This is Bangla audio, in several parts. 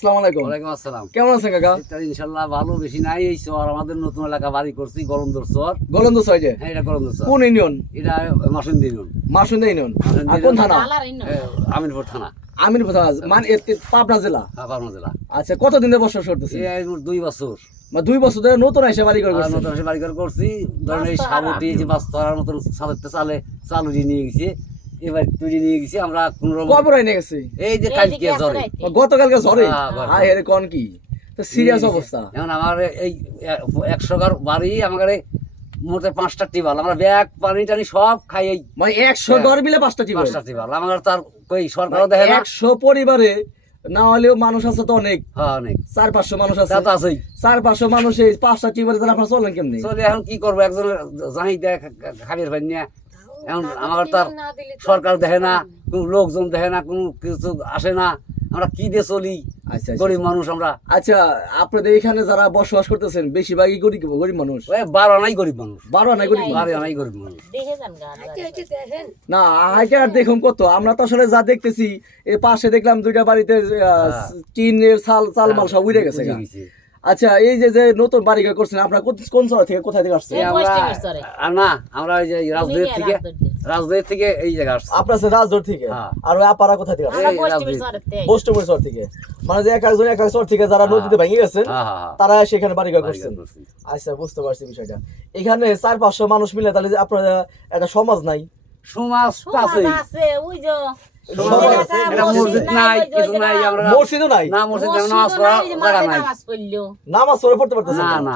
আসসালামু আলাইকুম। ওয়ালাইকুম আসসালাম। কেমন আছেন কাকা? এটা ভালো বেশি নাই এই চর আমাদের নতুন এলাকা বাড়ি করছি গরমদর চর। গলন্দ সাইডে হ্যাঁ এটা গরমদর চর। কোন ইউনিয়ন? এটা মাসুন দিন মাসুন্দা ইউনিয়ন। আর কোন থানা? আমিরপুর থানা। আমির থানা মানে এ- এ- পাবনা জেলা? হ্যাঁ, পাবনা জেলা। আচ্ছা কতদিন ধরে বসবাস করতেছে এই দুই বছর। বা দুই বছর ধরে নতুন এসে বাড়ি করে নতুন এসে বাড়ি করে করছি। ধরেন এই সাবুটি যে মাছ ধরার মতন সালাতে চালে চালুরি নিয়ে গেছি। এবার তুলি নিয়ে গেছি আমরা কোন রকম কবে নিয়ে গেছে? এই যে কালকে জ্বরে। গতকালকে ঝড়ে হ্যাঁ, আয় কোন কি? তো সিরিয়াস অবস্থা। এখন আমার এই একশো গার বাড়ি আমার মোটে পাঁচটা টিবাল আমরা ব্যাগ পানি টানি সব খাই এই মানে একশো হ্যাঁ। গড় মিলে পাঁচটা টিম পাঁচটা টিবাল আমার তার কই সরকারও দেখে না। একশো পরিবারে না হলেও মানুষ আছে তো অনেক। হ্যাঁ অনেক। চার পাঁচশো মানুষ আছে। তা তো আছেই। চার পাঁচশো মানুষ এই পাঁচটা তারা আপনার চলেন কেমনি? চলে এখন কি করব? একজন যাই দেয় খাবির ভাই নিয়ে এখন আমার তার সরকার দেখে না কোনো লোকজন দেখে না কোনো কিছু আসে না। আমরা কি দিয়ে চলি? আচ্ছা আচ্ছা। গরিব মানুষ আমরা। আচ্ছা আপনাদের এখানে যারা বসবাস করতেছেন বেশিরভাগই গরিব গরিব মানুষ? বারো আনাই গরিব মানুষ। বারো আনাই গরিব। বারো আনাই গরিব মানুষ। না হাইটে আর দেখুন কত। আমরা তো আসলে যা দেখতেছি এর পাশে দেখলাম দুইটা বাড়িতে আহ, হ্যাঁ। টিনের চাল চালমাল সব উড়ে গেছি। আচ্ছা এই যে যে নতুন বাড়ি ঘর করছেন আপনারা কোন- কোন শহর থেকে কোথায় থেকে আসছেন? আমরা না আমরা ওই যে রাজদূত থেকে রাজদূত থেকে এই জায়গা আসছি। আপনার রাজদর থেকে? হ্যাঁ। আর ওই আপারা কোথা থেকে আসছে রাজদূত। শহর থেকে। মানে যে এক একজন এক এক শহর থেকে যারা হ্যাঁ। নদীতে ভেঙে গেছেন হ্যাঁ তারা সেখানে বাড়ি ঘর করছেন। আচ্ছা বুঝতে পারছি বিষয়টা। এখানে চার পাঁচশো মানুষ মিলে তাহলে যে আপনারা একটা সমাজ নাই। সমাজ আছে, এটা মসজিদ নাই কিছু নাই আমরা মসজিদও নাই। না মসজিদ নামাজ পড়া জায়গা নাই। নামাজ পড়ে পড়তে না না।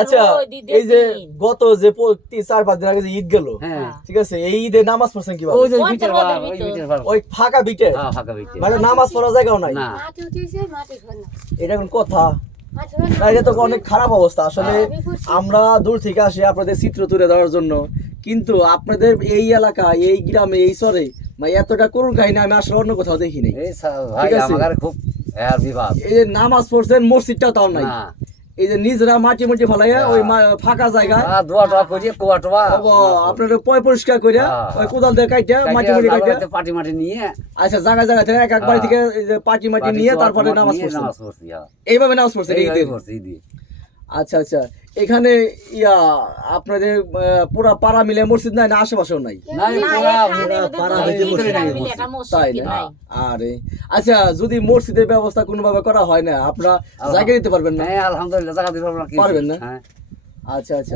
আচ্ছা এই যে গত যে চার পাঁচ দিন আগে যে ঈদ গেল হ্যাঁ। ঠিক আছে এই ঈদে নামাজ পড়ছেন কি ওই ফাঁকা বিটে হ্যাঁ মানে নামাজ পড়ার জায়গাও নাই? এটা কোন কথা। এটা তো অনেক খারাপ অবস্থা। আসলে আমরা দূর থেকে আসি আপনাদের চিত্র তুলে দেওয়ার জন্য। কিন্তু আপনাদের এই এলাকা এই গ্রামে এই শহরে মানে এতটা করুন কাহিনী আমি আসলে অন্য কোথাও ভাই। আমার খুব হ্যাঁ এই যে নামাজ পড়ছেন মসজিদটাও তাও নাই। এই যে নিজেরা মাটি মাটি ফেলাইয়া ওই ফাঁকা জায়গা। আপনার পয় পরিষ্কার করে হ্যাঁ। ওই কোদাল দিয়ে মাটি মাটি পাটি মাটি নিয়ে আচ্ছা জায়গা জায়গা থেকে এক এক বাড়ি থেকে পাটি মাটি নিয়ে তারপরে নামাজ পড়ছি হ্যাঁ। এইভাবে নামাজ। পড়ছি। আচ্ছা আচ্ছা। এখানে ইয়া আপনাদের পুরা পাড়া মিলে মসজিদ নাই না আশেপাশেও নাই? নাই, পুরা- পুরা পাড়া হইতে বসে নাই। তাই না? আরে। আচ্ছা যদি মসজিদের ব্যবস্থা কোনোভাবে করা হয় না আপনারা জায়গা দিতে পারবেন না? হ্যাঁ আলহামদুলিল্লাহ জায়গা দিতে পারবেন না? হ্যাঁ। আচ্ছা আচ্ছা।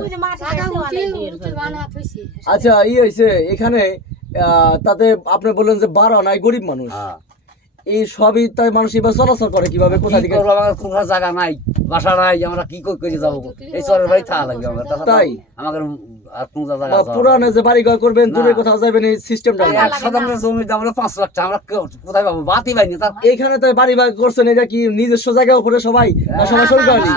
আচ্ছা ই হয়েছে এখানে আহ, তাতে আপনি বললেন যে বারো নাই গরিব মানুষ। হ্যাঁ। এই সবই তাই মানুষ এবার চলাচল করে কীভাবে কোথা থেকে? কোনো জায়গা নাই বাসা নাই আমরা কি করে করে যাব? এই চরের বাড়ি থাকা লাগবে আমার তাই? আমাদের আর কোনো জায়গা? পুরানে যে বাড়ি ঘর করবেন না। দূরে কোথাও যাবেন এই সিস্টেমটা এক জমির দাম হলো পাঁচ লাখ টাকা আমরা কোথায় পাবো? বাতি পাইনি তার এইখানে তো বাড়ি বাড়ি করছেন এটা কি নিজস্ব জায়গা উপরে সবাই না সবাই সরকারি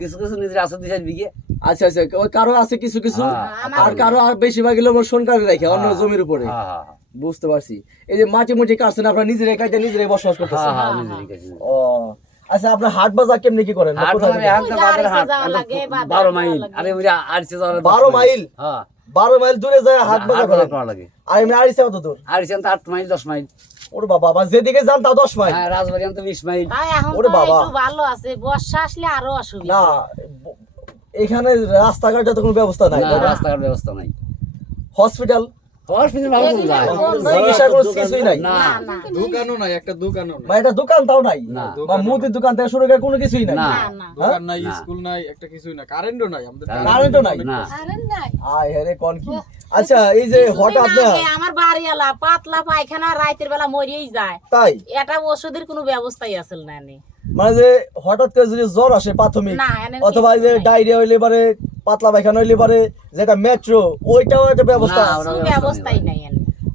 কিছু কিছু নিজের আছে দুই চার বিঘে। আচ্ছা আচ্ছা কারও আছে কিছু কিছু? হ্যাঁ, আর কারও আর বেশিরভাগ লোক সরকারি রেখে অন্য হ্যাঁ, জমির উপরে। হ্যাঁ, হ্যাঁ, হ্যাঁ। বুঝতে পারছি। এই যে মাটি মুটি কাটছেন আপনারা নিজেরাই কাটে নিজেরাই বসবাস হ্যাঁ, করতেছেন হ্যাঁ, নিজেরই কাছে। ও আচ্ছা আপনার হাট বাজার কেমনি কি করেন? হাট বাজারে হাট, বাজার বারো মাইল ওই বারো মাইল? হ্যাঁ। বারো মাইল দূরে যায় হাট বাজার করা লাগে। আর এমনি কত দূর? আড়িশে তো আট মাইল দশ মাইল। ওর বাবা যেদিকে যান তা দশ মাইল। হ্যাঁ রাজবাড়ি তো বিশ মাইল। তাই এখন ওরে বাবা। একটু ভালো আছে বর্ষা আসলে আরও অসুবিধা। না এখানে রাস্তাঘাটে তো কোনো ব্যবস্থা নাই রাস্তাঘাট ব্যবস্থা নাই। হসপিটাল? হসপিটাল ভালো করে যায় চিকিৎসা কোনো কিছুই নাই। না না। না দোকানও নাই একটা দোকানও নাই। এটা দোকান তাও নাই? বা মুদির দোকান থেকে শুরু করে কোনো কিছুই নাই? না। না। না দোকান নাই স্কুল নাই একটা কিছুই না কারেন্টও নাই আমাদের কারেন্টও নাই? না। আয় হেরে কোন কি? আচ্ছা এই যে হঠাৎ আমার বাড়ি এলা পাতলা পায়খানা রাতের বেলা মরিয়েই যায়। তাই? এটা ওষুধের কোনো ব্যবস্থাই আসল না। মানে যে হঠাৎ করে যদি জ্বর আসে প্রাথমিক অথবা যে ডায়রিয়া হইলে পারে পাতলা পায়খানা হইলে পারে যেটা মেট্রো ওইটাও একটা ব্যবস্থা ব্যবস্থাই নাই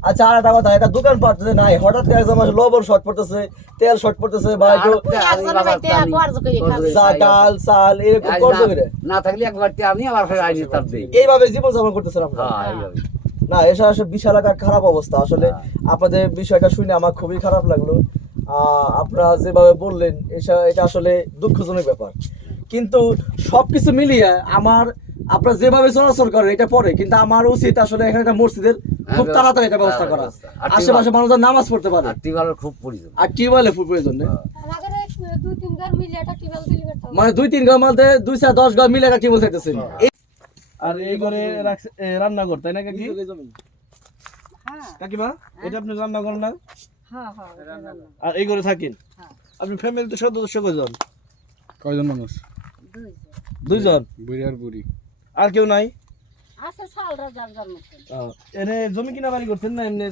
আচ্ছা আর একটা কথা এটা দোকান যে নাই হঠাৎ করে লবণ শর্ট পড়তেছে তেল শর্ট পড়তেছে বা একটু ডাল চাল এরকম না- করে। না থাকলে একবার আমি আবার ফের আইডি তার দিই। এইভাবে জীবন যাপন করতেছেন আপনারা হ্যাঁ না এটা আসলে বিশাল একটা খারাপ অবস্থা। আসলে আপনাদের বিষয়টা শুনে আমার খুবই খারাপ লাগল। আপনারা যেভাবে বললেন এটা এটা আসলে দুঃখজনক ব্যাপার। কিন্তু সবকিছু মিলিয়ে আমার আপনারা যেভাবে চলাচল করেন এটা পরে কিন্তু আমার উচিত আসলে এখানে একটা মসজিদের খুব হ্যাঁ, তাড়াতাড়ি এটা ব্যবস্থা করা। আশেপাশে মানুষ নামাজ পড়তে পারে। টিউবওয়েলের খুব প্রয়োজন। আর টিউবওয়েলে ফুল প্রয়োজন করতে হবে। মানে দুই তিন ঘর মধ্যে দুই চার দশ ঘর মিলে একটা টিউবওয়েল চাইতেছেন। আর এই ঘরে রাখছে এ, রান্নাঘর তাই না কাকিমা এটা আপনি রান্না করেন না? হ্যাঁ হ্যাঁ আর এই ঘরে থাকেন? আপনি ফ্যামিলিতে সদস্য কয়জন? কয়জন মানুষ? দুইজন। বুড়ি আর বুড়ি। আর কেউ নাই? আছে সালরা যার যার এনে জমি কিনা বাড়ি করছেন না এমনি এ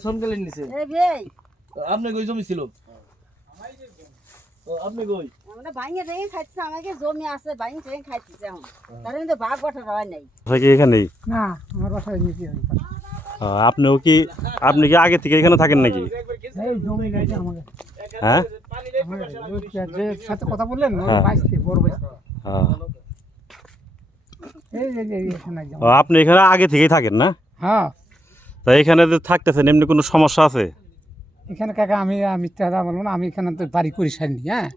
আপনি কই জমি ছিল? ও, আপনি কই? আমরা ভাঙে দেখে খাইতেছে আমাকে জমি আছে ভাঙে এখন। তার ভাগ হয় নাই। থাকে এখানেই? না আমার বাসায় নিচে হয়। আপনিও কি আপনি কি আগে থেকে এখানে থাকেন নাকি? হ্যাঁ? সাথে কথা বললেন হ্যাঁ। বাইশটি বড় বাইশটি আহ, এই যে যে এখানে একজন। ও, আপনি এখানে আগে থেকেই থাকেন না? হ্যাঁ তা এখানে যে থাকতেছেন এমনি কোনো সমস্যা আছে? এখানে কাকা আমি আমি দাদা বলব না আমি এখানে তো বাড়ি করি সারিনি হ্যাঁ?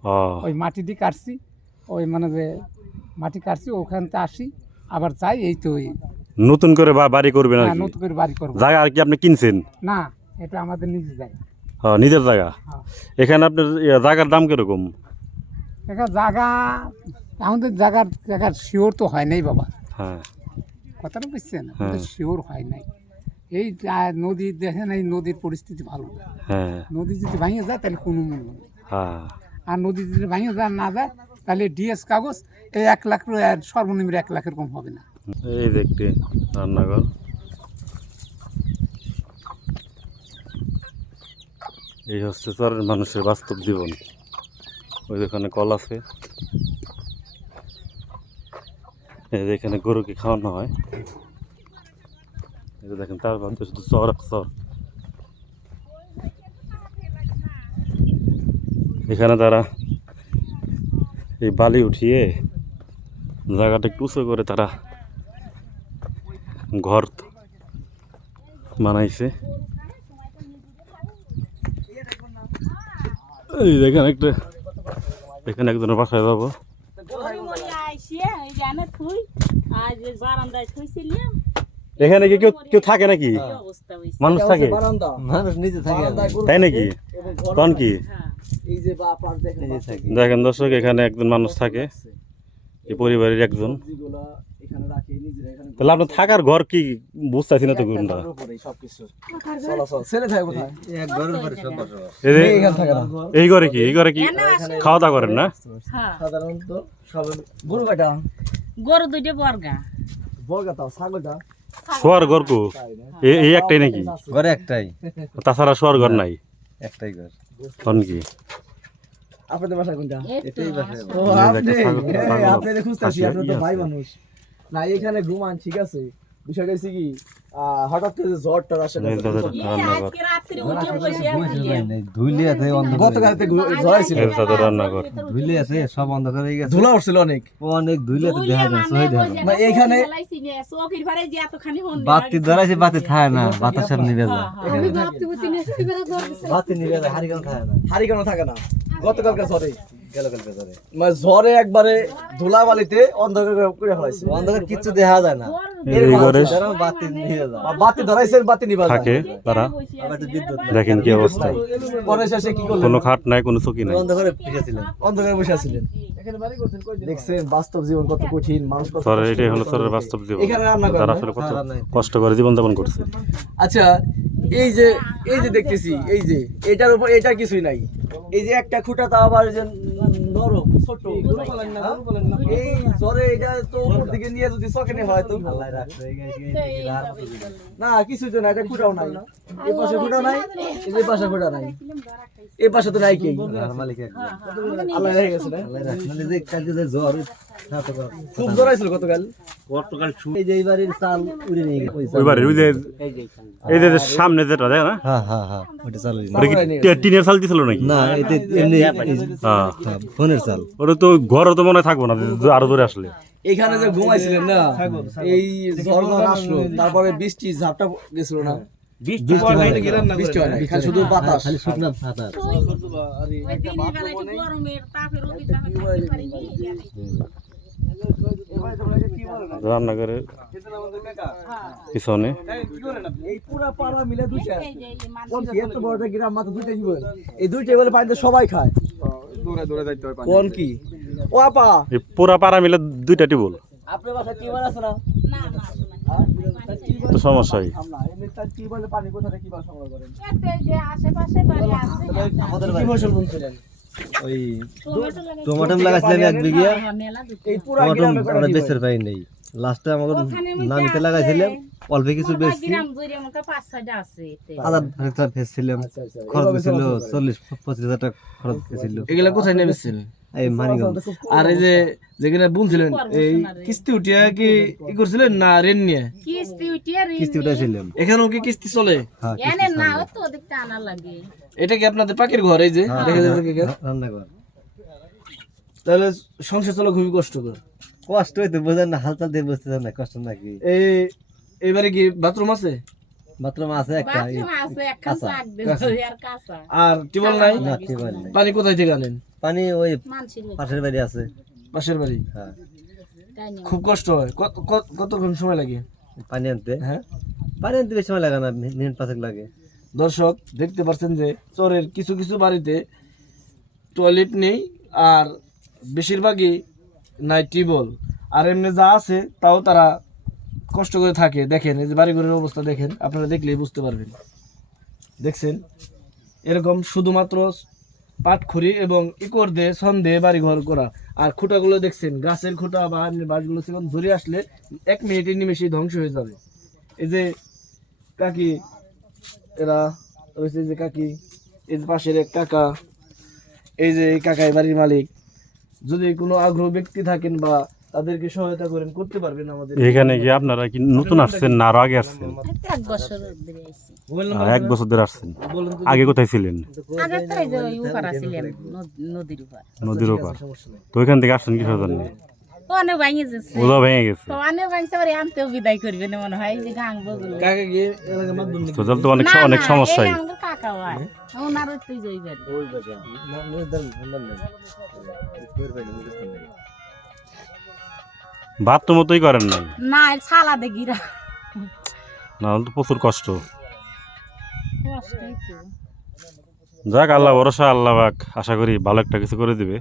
ওই মাটি দিয়ে কাটছি ওই মানে যে মাটি কাটছি ওখান থেকে আসি আবার যাই এই তো ওই নতুন করে বাড়ি করবেন আর হ্যাঁ, কি? নতুন করে বাড়ি করব। জায়গা আর কি আপনি কিনছেন? না এটা আমাদের নিজের জায়গা। ও, নিজের জায়গা? হ্যাঁ। এখানে আপনার ইয়ে, জায়গার দাম কীরকম? দেখা জায়গা আমাদের জায়গার জায়গার শিওর তো হয় নাই বাবা। হ্যাঁ। কথাটা বুঝছেন? হ্যাঁ। শিওর হয় নাই। এই যা- নদী দেখেন এই নদীর পরিস্থিতি ভালো না। হ্যাঁ। নদী যদি ভেঙে যায় তাহলে কোনো মূল্য নেই। হ্যাঁ। আর নদী যদি ভেঙে যায় না যায় তাহলে ডিএস কাগজ এই এক লাখ আর সর্বনিম্ন এক লাখের কম হবে না। এই দেখতে রান্নাঘর। এই হচ্ছে চরের মানুষের বাস্তব জীবন। ওই যেখানে কল আছে। এখানে গরুকে খাওয়ানো হয়। যে দেখেন, তার মধ্যে শুধু চর চর। এখানে তারা এই বালি উঠিয়ে জায়গাটা একটু উঁচু করে তারা ঘর বানাইছে। এই দেখেন একটা এখানে একজনের বাসায় যাব। এখানে কি কেউ কেউ থাকে নাকি? মানুষ থাকে? মানুষ নিচে থাকে। তাই নাকি? তখন কি? দেখেন দর্শক এখানে একজন মানুষ থাকে। এই পরিবারের একজন। তাহলে আপনার থাকার ঘর কি বুঝতেছি না তো কোনটা এই ঘরে কি? এই ঘরে কি খাওয়া দাওয়া করেন না? হ্যাঁ। সাধারণত গরু কাটা গরু দুইটা বর্গা। বর্গা তাও ছাগলটা শোয়ার ঘর কো? এই- এই একটাই নাকি? ঘরে একটাই। তাছাড়া শোয়ার ঘর নাই? একটাই ঘর। তখন কি? আপনাদের বাসা কোনটা? এটাই বাসা ও আপনি? ছাগল আপনি খুঁজতেছি আপনি তো ভাই মানুষ। না এখানে ঘুমান ঠিক আছে? বিষয়টা হচ্ছে কি হঠাৎ করে যে জ্বরটা আসে আছে। জ্বর ছিল ধুইলে আছে সব অন্ধকার হয়ে গেছে। ধুলা উঠছিল অনেক। অনেক ধুইলে তো দেখা দেখা যায় না, এইখানে- চোখের ভারে যে এতখানি হন বাতি ধরাইছে বাতি থাকে না বাতাসের নিবে যায়। বাতি নিবে যায় হারিকেন থাকে না। থাকে না। গতকালকে জ্বরে গেল কালকে মানে একবারে ধুলাবালিতে অন্ধকার করে ফেলাইছে। অন্ধকার কিচ্ছু দেখা যায় না। বাতি আর বাতি নিবা থাকে তারা। দেখেন কি অবস্থা। পরে শেষে কি করলেন? কোনো খাট নাই কোনো চকি নাই। অন্ধকারে অন্ধকারে বসে আছিলেন। দেখছেন বাস্তব জীবন কত কঠিন মানুষ কত চরের এটাই হলো করে। বাস্তব জীবন। এখানে রান্না তারা আসলে কত হ্যাঁ, কষ্ট করে জীবন যাপন করছে। আচ্ছা এই যে এই যে দেখতেছি এই যে এটার উপর এটা কিছুই নাই। এই যে একটা খুঁটা তা আবার যে নরম ছোট এই জ্বরে এটা তো উপর দিকে নিয়ে যদি সকেনে হয় তো। না কিছু তো না এটা খুঁটাও নাই। এই পাশে খুঁটা নাই এই পাশে খুঁটা নাই। এই পাশে তো নাই কি মালিক একজন। আল্লাহ রেখে গেছে আল্লাহ যে কালকে জ্বর। খুব জ্বর আইছিল গতকাল। এই যে চাল উড়ে নিয়ে গেছে। ওই বাড়ির ওই যে এই যে সামনে যেটা দেখ না? হ্যাঁ হ্যাঁ হ্যাঁ ওটা চাল টিনের চাল দিছিল নাকি? না এতে এমনি হ্যাঁ হ্যাঁ, ফোনের চাল। ওটা তো ঘরও তো মনে হয় থাকব না আরও দূরে আসলে। এখানে যে ঘুমাইছিলেন না এই ঝড় আসলো তারপরে বৃষ্টি ঝাপটা গেছিল না? বৃষ্টি হয় না বৃষ্টি হয় না করেন? শুধু বাতাস। খালি শুকনা ফাটা গরমের তাপের অতিতাপে থাকতে পারিনি রান্নাঘরে পিছনে। এই পুরা পাড়া মিলে দুইটা। এই যে এই মানুষ কোন কি এত বড় একটা দুইটা জীবন। এই দুইটা বলে পানিতে সবাই খায়। দূরে দূরে যাইতে পানি কোন কি? ও আপা। পুরা পাড়া মিলে দুইটা টিউবওয়েল। আপনার বাসায় টিউবওয়েল আছে না? না না হ্যাঁ? তো সমস্যা কি? টিউবওয়েলে পানি কোথা থেকে কীভাবে সংগ্রহ করেন? আশেপাশে বাড়ি আছে। কি ফসল বুনছিলেন? ওই টমেটো লাগাইছি। লাগাইছিলাম এক বিঘা টমেটো আমরা? বেচের পাই নেই লাস্টে মধ্যে নামিতে লাগাইছিলাম অল্প কিছু হেক্টর বেচছিলাম। আচ্ছা, আচ্ছা। খরচ করে। চল্লিশ পঁচিশ হাজার টাকা খরচ গেছিল এগুলা কোথায় নেমেছেন এই মানিগঞ্জ আর এই যে যেখানে বুনছিলেন এই কিস্তি উঠিয়া কি ই করছিলেন না ঋণ নিয়ে? কিস্তি উঠিয়ে কিস্তি নিয়ে- এখানেও কি কিস্তি চলে? হ্যাঁ এনে না তো ওদিক টানা লাগে। এটা কি আপনাদের পাখির ঘর এই যে? হ্যাঁ, দেখা যাচ্ছে রান্নাঘর। তাহলে সংসার চলা খুবই কষ্টকর। কষ্ট হইতো বোঝেন না হালচাল দিয়ে বসতে চান না কষ্ট নাকি? এই এবারে কি বাথরুম আছে? বাথরুম আছে একটা আর কাঁচা। আর টিউবওয়েল নাই? না টিউবওয়েল নেই। পানি কোথায় থেকে আনেন? পানি ওই পাশের বাড়ি আছে। পাশের বাড়ি? হ্যাঁ। খুব কষ্ট হয়। কত কত- কতক্ষণ সময় লাগে? পানি আনতে? হ্যাঁ। পানি আনতে বেশি সময় লাগে না মিনিট পাঁচেক লাগে। দর্শক দেখতে পাচ্ছেন যে চরের কিছু কিছু বাড়িতে টয়লেট নেই আর বেশিরভাগই নাই টিউবওয়েল। আর এমনি যা আছে তাও তারা কষ্ট করে থাকে, দেখেন, এই যে বাড়িঘরের অবস্থা দেখেন, আপনারা দেখলেই বুঝতে পারবেন। দেখছেন? এরকম শুধুমাত্র পাটখড়ি এবং ইকর দিয়ে সন দিয়ে বাড়িঘর করা। আর খুঁটাগুলো দেখছেন, গাছের খুঁটা বা বাঁশগুলো সেরকম ঝরে আসলে এক মিনিটের নিমেষেই ধ্বংস হয়ে যাবে। এই যে কাকি, এরা রয়েছে যে কাকি, এই যে পাশের এক কাকা, এই যে এই কাকা এই বাড়ির মালিক। যদি কোনো আগ্রহ ব্যক্তি থাকেন বা তাদেরকে সহায়তা করেন করতে পারবেন আমাদের এখানে কি আপনারা কি নতুন আসছেন না আরও আগে আসছেন এক বছর ধরে আইছি এক বছর ধরে আসছেন আগে কোথায় ছিলেন আগে তো এই যে উপর নদীর উপর নদীর ওপর সমস্যা তো ওইখান থেকে আসছেন কিসের জন্য ওখানে ভাঙে যাচ্ছে ওদা ভেঙে গেছে ওখানে ভাঙছে আবার আনতেও বিদায় করবে না মনে হয় যে গাং কাকা গিয়ে এলাকার মাধ্যম তো তাহলে তো অনেক কাকা হয় ওনার তুই জইবেন ওই বাজা না না দাম দাম নেই ভাত তো মতোই করেন নাই। না ছালা দে গিরা। না তো প্রচুর কষ্ট। যাক আল্লাহ ভরসা আল্লাহ আশা করি ভালো একটা কিছু করে দিবে।